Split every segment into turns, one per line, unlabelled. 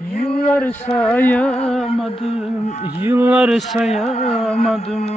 Yılları sayamadım, yılları sayamadım.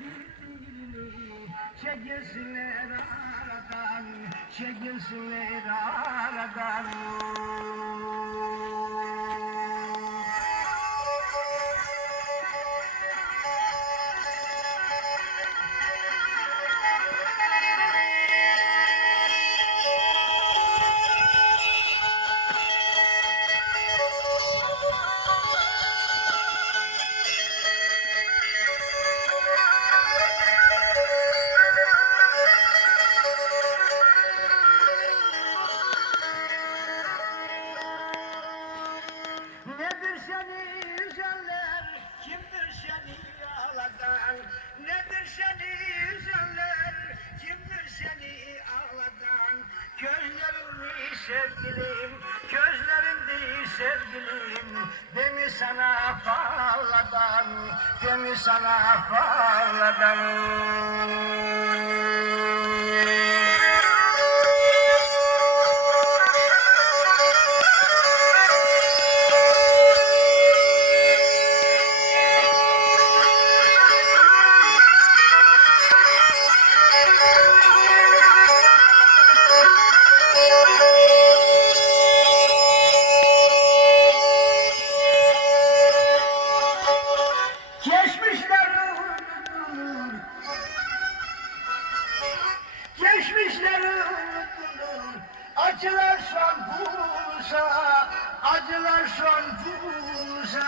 Birbirini çekilsinler aradan Çekilsinler aradan değil sevgilim, gözlerin değil sevgilim. Demi sana parladan, demi sana parladan. Acılar son bulsa Acılar son bulsa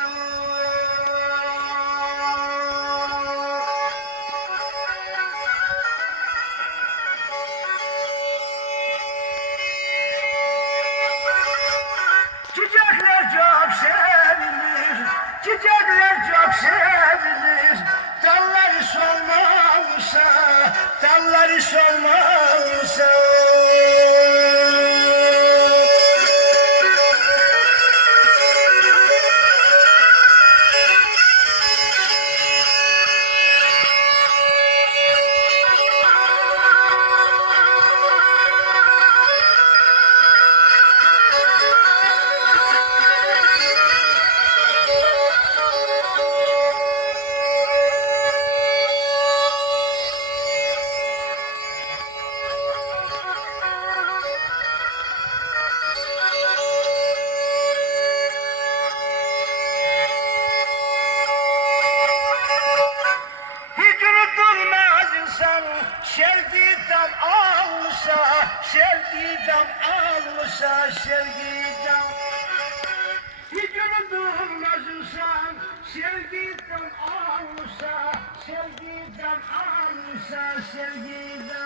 Çiçekler çok sevilir, çiçekler çok sevilir. Sevgiden almışsa, sevgiden almışsa, sevgiden. Hiç unutulmaz insan sevgiden almışsa, sevgiden almışsa, sevgiden.